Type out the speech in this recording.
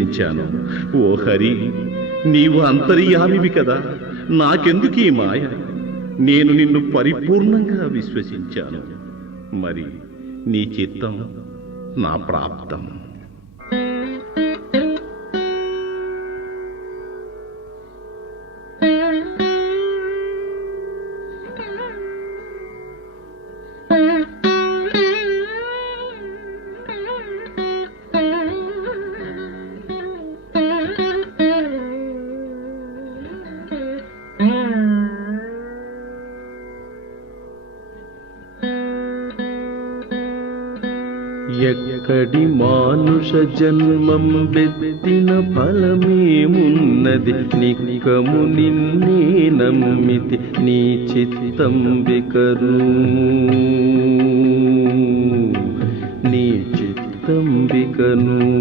ఇచ్చాను. ఓ హరి, నీవు అంతర్యామివి కదా, నాకెందుకీ మాయ? నేను నిన్ను పరిపూర్ణంగా విశ్వసించాను. మరి నీ చిత్తం నా ప్రాప్తం. ఎక్కడి మానుష జన్మం బెత్తిన ఫలమేమున్నది? నిక్కము నిన్నే నమ్మితి నీ చిత్తం బికరు, నీ చిత్తం బికను.